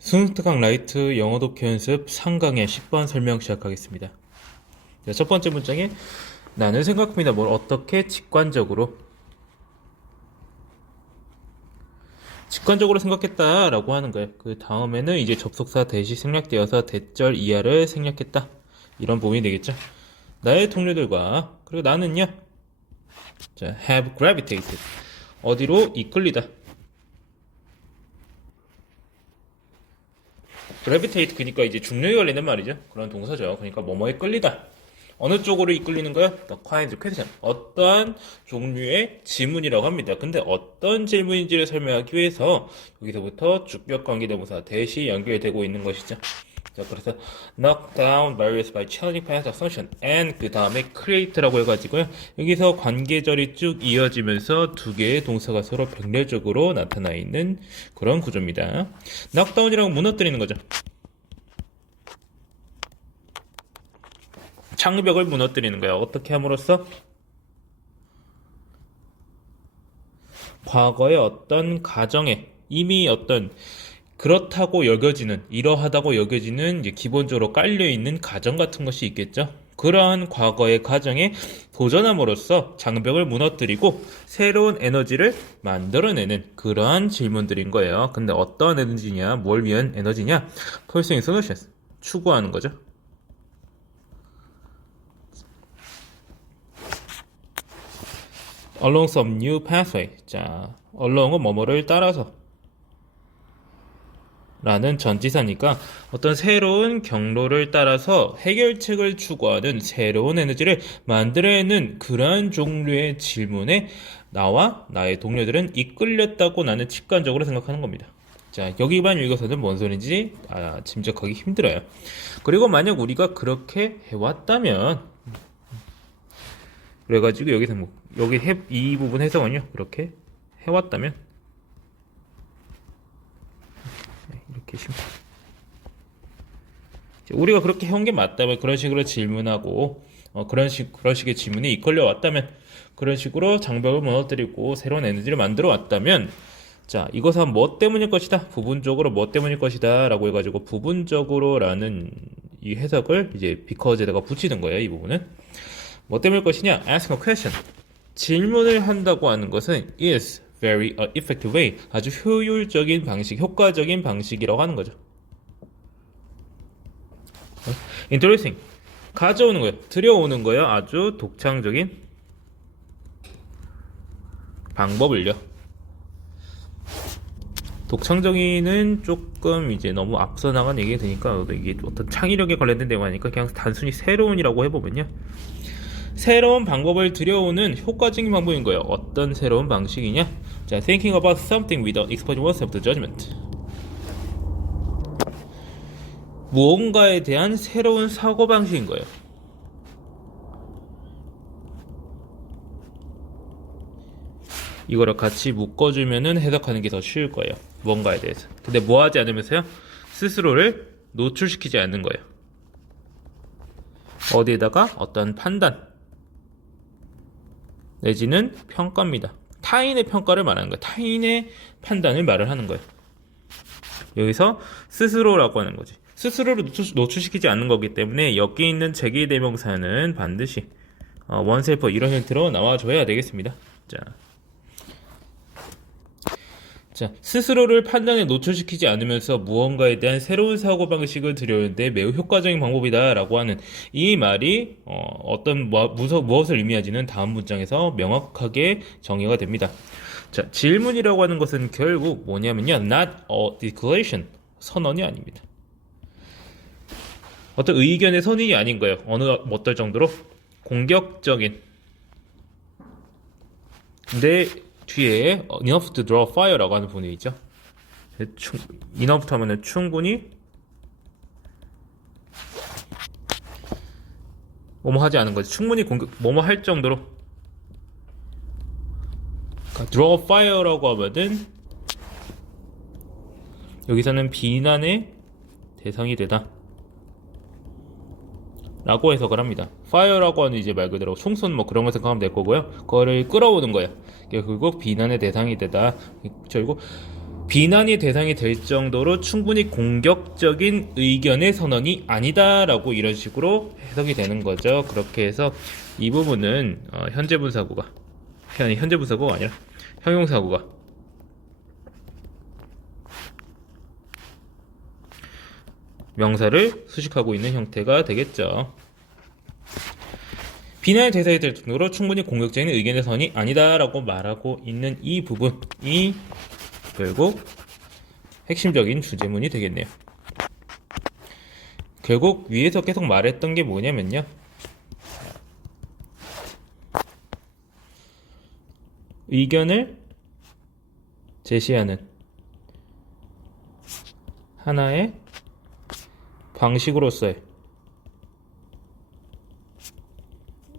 수능특강 라이트 영어 독해 연습 3강의 10번 설명 시작하겠습니다. 자, 첫 번째 문장에 나는 생각합니다. 뭘 어떻게 직관적으로 생각했다 라고 하는 거예요. 그 다음에는 이제 접속사 대시 생략되어서 대절 이하를 생략했다, 이런 부분이 되겠죠. 나의 동료들과, 그리고 나는요, 자, have gravitated, 어디로 이끌리다. gravitate, 그러니까 이제 중력에 관련된 말이죠. 그런 동사죠. 그러니까 뭐뭐에 끌리다. 어느 쪽으로 이끌리는 거야? The kind of question. 어떠한 종류의 질문이라고 합니다. 근데 어떤 질문인지를 설명하기 위해서 여기서부터 주격 관계대명사 대시 연결되고 있는 것이죠. 자, 그래서 knock down barriers by challenging past assumption and 그 다음에 create라고 해가지고요. 여기서 관계절이 쭉 이어지면서 두 개의 동사가 서로 병렬적으로 나타나 있는 그런 구조입니다. knock down이라고 무너뜨리는 거죠. 창벽을 무너뜨리는 거야. 어떻게 함으로써? 과거의 어떤 가정에 이미 어떤 그렇다고 여겨지는, 이러하다고 여겨지는 이제 기본적으로 깔려있는 가정 같은 것이 있겠죠. 그러한 과거의 가정에 도전함으로써 장벽을 무너뜨리고 새로운 에너지를 만들어내는 그러한 질문들인 거예요. 근데 어떤 에너지냐, 뭘 위한 에너지냐? Pursuing solutions, 추구하는 거죠. along some new pathway. 자, along은 뭐뭐를 따라서 라는 전치사니까 어떤 새로운 경로를 따라서 해결책을 추구하는 새로운 에너지를 만들어내는 그러한 종류의 질문에 나와 나의 동료들은 이끌렸다고 나는 직관적으로 생각하는 겁니다. 자, 여기만 읽어서는 뭔 소리인지 짐작하기 힘들어요. 그리고 만약 우리가 그렇게 해왔다면, 그래가지고 여기서 이 부분 해석은요, 그렇게 해왔다면 이렇게 우리가 그렇게 해온 게 맞다면, 그런 식으로 질문하고 그런 식의 질문에 이끌려 왔다면, 그런 식으로 장벽을 무너뜨리고 새로운 에너지를 만들어 왔다면, 자, 이것은 뭐 때문일 것이다, 부분적으로 뭐 때문일 것이다 라고 해가지고 부분적으로 라는 이 해석을 이제 because에다가 붙이는 거예요. 이 부분은 뭐 때문일 것이냐? ask a question, 질문을 한다고 하는 것은 is very effective way, 아주 효율적인 방식, 효과적인 방식이라고 하는 거죠. introducing, 가져오는 거예요, 들여오는 거예요. 아주 독창적인 방법을요. 독창적인은 조금 이제 너무 앞서 나간 얘기가 되니까, 이게 어떤 창의력에 관련된 내용이니까 그냥 단순히 새로운이라고 해보면요, 새로운 방법을 들여오는 효과적인 방법인 거예요. 어떤 새로운 방식이냐? 자, thinking about something without exposing oneself to judgment. 무언가에 대한 새로운 사고방식인 거예요. 이거를 같이 묶어주면은 해석하는 게 더 쉬울 거예요. 무언가에 대해서. 근데 뭐 하지 않으면서요? 스스로를 노출시키지 않는 거예요. 어디에다가? 어떤 판단 내지는 평가입니다. 타인의 평가를 말하는 거예요. 타인의 판단을 말을 하는 거예요. 여기서 스스로라고 하는 거지. 스스로를 노출시키지 않는 거기 때문에 여기 있는 제기대명사는 반드시 원셀프 이런 형태로 나와줘야 되겠습니다. 자, 스스로를 판단에 노출시키지 않으면서 무언가에 대한 새로운 사고방식을 들여오는데 매우 효과적인 방법이다 라고 하는 이 말이 무엇을 의미하지는 다음 문장에서 명확하게 정의가 됩니다. 자, 질문이라고 하는 것은 결국 뭐냐면요, not a declaration, 선언이 아닙니다. 어떤 의견의 선언이 아닌 거예요. 어떨 정도로? 공격적인. 근데 뒤에 enough to draw fire라고 하는 부분이 있죠. enough 하면은 충분히 뭐뭐 하지 않은 거지. 충분히 뭐뭐 할 정도로. 그러니까 draw fire라고 하면은 여기서는 비난의 대상이 되다 라고 해석을 합니다. fire라고 하는 이제 말 그대로 총선 뭐 그런 거 생각하면 될 거고요. 그거를 끌어오는 거예요. 결국 비난의 대상이 되다. 그리고 비난의 대상이 될 정도로 충분히 공격적인 의견의 선언이 아니다라고 이런 식으로 해석이 되는 거죠. 그렇게 해서 이 부분은 현재 분사구가 아니 현재 분사구가 아니라 형용사구가 명사를 수식하고 있는 형태가 되겠죠. 비난의 대상이 될 정도로 충분히 공격적인 의견의 선이 아니다라고 말하고 있는 이 부분이 결국 핵심적인 주제문이 되겠네요. 결국 위에서 계속 말했던 게 뭐냐면요. 의견을 제시하는 하나의 방식으로서의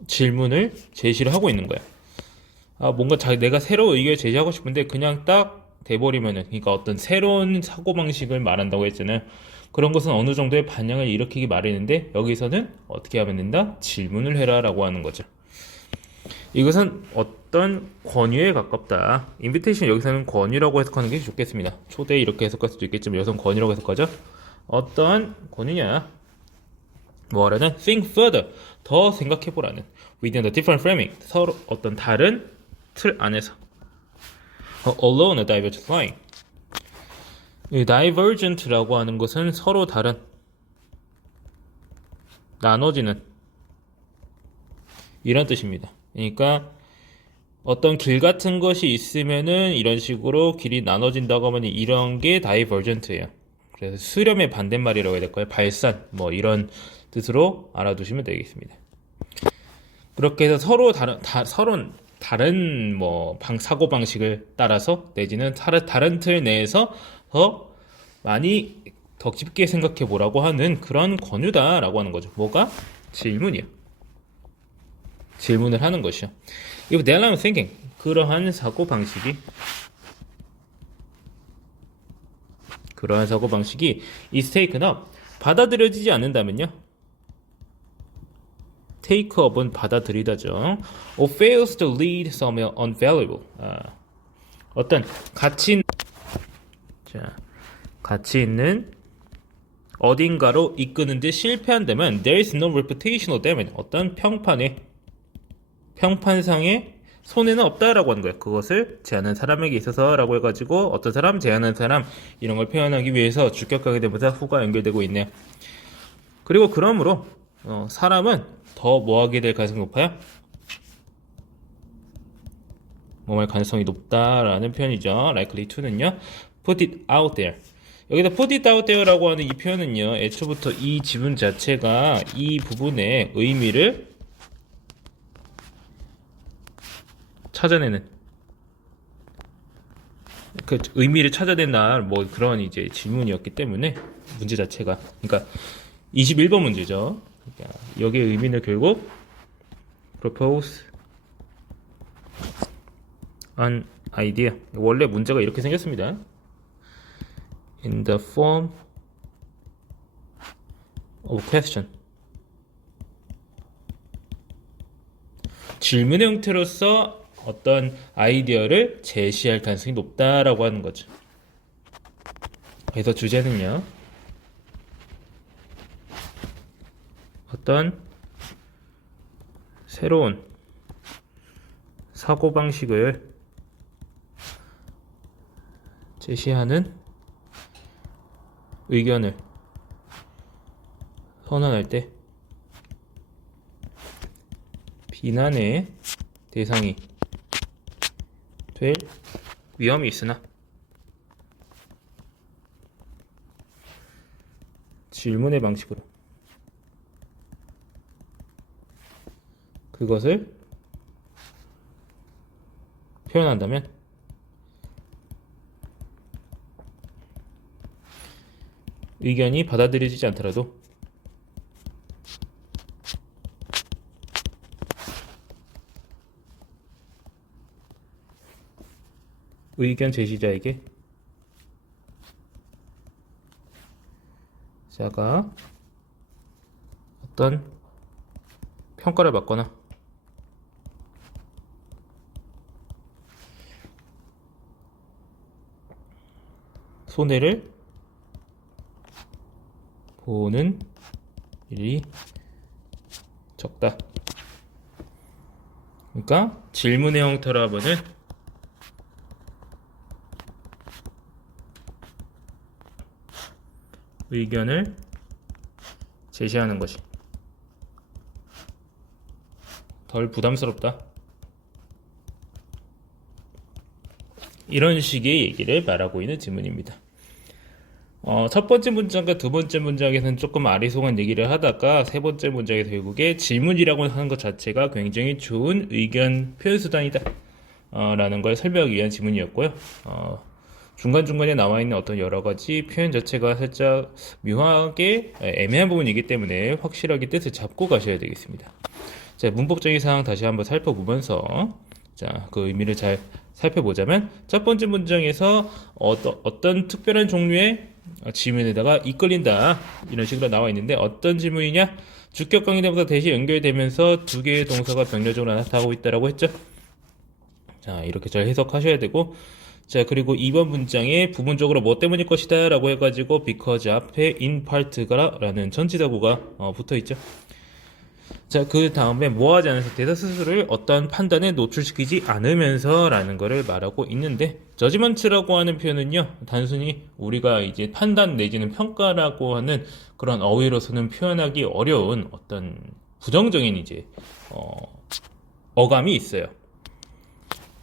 질문을 제시를 하고 있는 거야. 뭔가 내가 새로운 의견을 제시하고 싶은데 그냥 딱 돼버리면은, 그러니까 어떤 새로운 사고방식을 말한다고 했잖아요. 그런 것은 어느 정도의 반향을 일으키기 마련인데 여기서는 어떻게 하면 된다? 질문을 해라 라고 하는 거죠. 이것은 어떤 권유에 가깝다. 인비테이션 여기서는 권유라고 해석하는 게 좋겠습니다. 초대 이렇게 해석할 수도 있겠지만 여기서는 권유라고 해석하죠. 어떠한 권유냐? 뭐라는? think further. 더 생각해보라는. within the different framing. 서로 어떤 다른 틀 안에서. along a divergent line. 이 divergent라고 하는 것은 서로 다른, 나눠지는 이런 뜻입니다. 그러니까 어떤 길 같은 것이 있으면은 이런 식으로 길이 나눠진다고 하면 이런 게 divergent예요. 그래서 수렴의 반대말이라고 해야 될까요? 발산, 뭐 이런 뜻으로 알아두시면 되겠습니다. 그렇게 해서 서로 다른 뭐 사고 방식을 따라서 내지는 다른 틀 내에서 더 많이 더 깊게 생각해 보라고 하는 그런 권유다라고 하는 거죠. 뭐가? 질문이요. 질문을 하는 것이요. If that line of thinking, 그러한 사고 방식이 is taken up, 받아들여지지 않는다면요. take up은 받아들이다죠. or fails to lead somewhere unvaluable. 어떤 가치 있는 어딘가로 이끄는데 실패한다면 there is no reputational damage. 어떤 평판상의 손해는 없다라고 하는 거예요. 그것을 제안한 사람에게 있어서라고 해가지고 어떤 사람, 제안한 사람 이런 걸 표현하기 위해서 주격하게 되면서 후가 연결되고 있네요. 그리고 그러므로 사람은 더 뭐하게 될 가능성이 높아요? 뭐할 가능성이 높다라는 표현이죠. likely to는요. put it out there. 여기다 put it out there라고 하는 이 표현은요. 애초부터 이 지문 자체가 이 부분의 의미를 찾아내는, 그 의미를 찾아낸다 뭐 그런 이제 질문이었기 때문에 문제 자체가, 그러니까 21번 문제죠. 그러니까 여기의 의미는 결국 propose an idea. 원래 문제가 이렇게 생겼습니다. In the form of a question. 질문의 형태로서 어떤 아이디어를 제시할 가능성이 높다라고 하는 거죠. 그래서 주제는요. 어떤 새로운 사고방식을 제시하는 의견을 선언할 때 비난의 대상이 될 위험이 있으나 질문의 방식으로 그것을 표현한다면 의견이 받아들여지지 않더라도 의견 제시자에게 자가 어떤 평가를 받거나 손해를 보는 일이 적다. 그러니까 질문의 형태로 하면은 의견을 제시하는 것이 덜 부담스럽다. 이런 식의 얘기를 말하고 있는 질문입니다. 첫 번째 문장과 두 번째 문장에서는 조금 아리송한 얘기를 하다가 세 번째 문장에서 결국에 질문이라고 하는 것 자체가 굉장히 좋은 의견 표현 수단이다 라는 걸 설명하기 위한 질문이었고요. 중간중간에 나와 있는 어떤 여러 가지 표현 자체가 살짝 묘하게 애매한 부분이기 때문에 확실하게 뜻을 잡고 가셔야 되겠습니다. 자, 문법적인 사항 다시 한번 살펴보면서 자, 그 의미를 잘 살펴보자면 첫 번째 문장에서 어떤 특별한 종류의 질문에다가 이끌린다 이런 식으로 나와 있는데 어떤 질문이냐? 주격 관계대명사 대시 연결되면서 두 개의 동사가 병렬적으로 나타나고 있다라고 했죠. 자, 이렇게 잘 해석하셔야 되고 자, 그리고 2번 문장에 부분적으로 뭐 때문일 것이다 라고 해가지고 because 앞에 in part가 라는 전치사구가 붙어 있죠. 자, 그 다음에 뭐 하지 않아서 대사 스스로를 어떠한 판단에 노출시키지 않으면서 라는 거를 말하고 있는데 저지먼트라고 하는 표현은요 단순히 우리가 이제 판단 내지는 평가라고 하는 그런 어휘로서는 표현하기 어려운 어떤 부정적인 이제 어감이 있어요.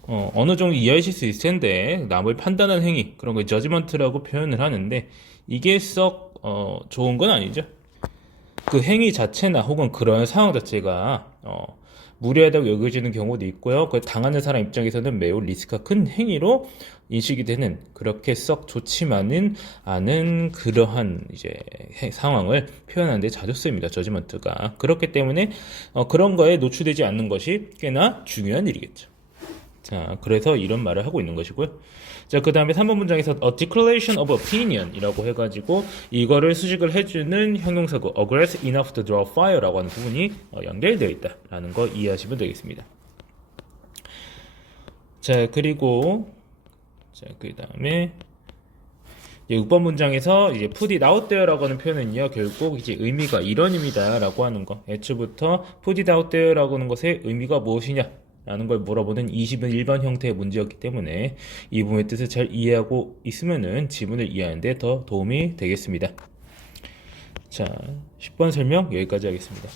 어느 정도 이해하실 수 있을 텐데 남을 판단하는 행위 그런 걸 저지먼트라고 표현을 하는데 이게 썩 좋은 건 아니죠. 그 행위 자체나 혹은 그런 상황 자체가 무리하다고 여겨지는 경우도 있고요. 그 당하는 사람 입장에서는 매우 리스크가 큰 행위로 인식이 되는 그렇게 썩 좋지만은 않은 그러한 이제 상황을 표현하는 데 자주 쓰입니다. 저지먼트가. 그렇기 때문에 그런 거에 노출되지 않는 것이 꽤나 중요한 일이겠죠. 자, 그래서 이런 말을 하고 있는 것이고요. 자, 그 다음에 3번 문장에서 a declaration of opinion 이라고 해가지고 이거를 수식을 해주는 형용사구 aggressive enough to draw fire 라고 하는 부분이 연결되어 있다 라는 거 이해하시면 되겠습니다. 자, 그리고 자, 그 다음에 6번 문장에서 이제 put it out there 라고 하는 표현은요 결국 이제 의미가 이런 의미다 라고 하는 거 애초부터 put it out there 라고 하는 것의 의미가 무엇이냐 라는 걸 물어보는 21번 형태의 문제였기 때문에 이 부분의 뜻을 잘 이해하고 있으면은 지문을 이해하는 데 더 도움이 되겠습니다. 자, 10번 설명 여기까지 하겠습니다.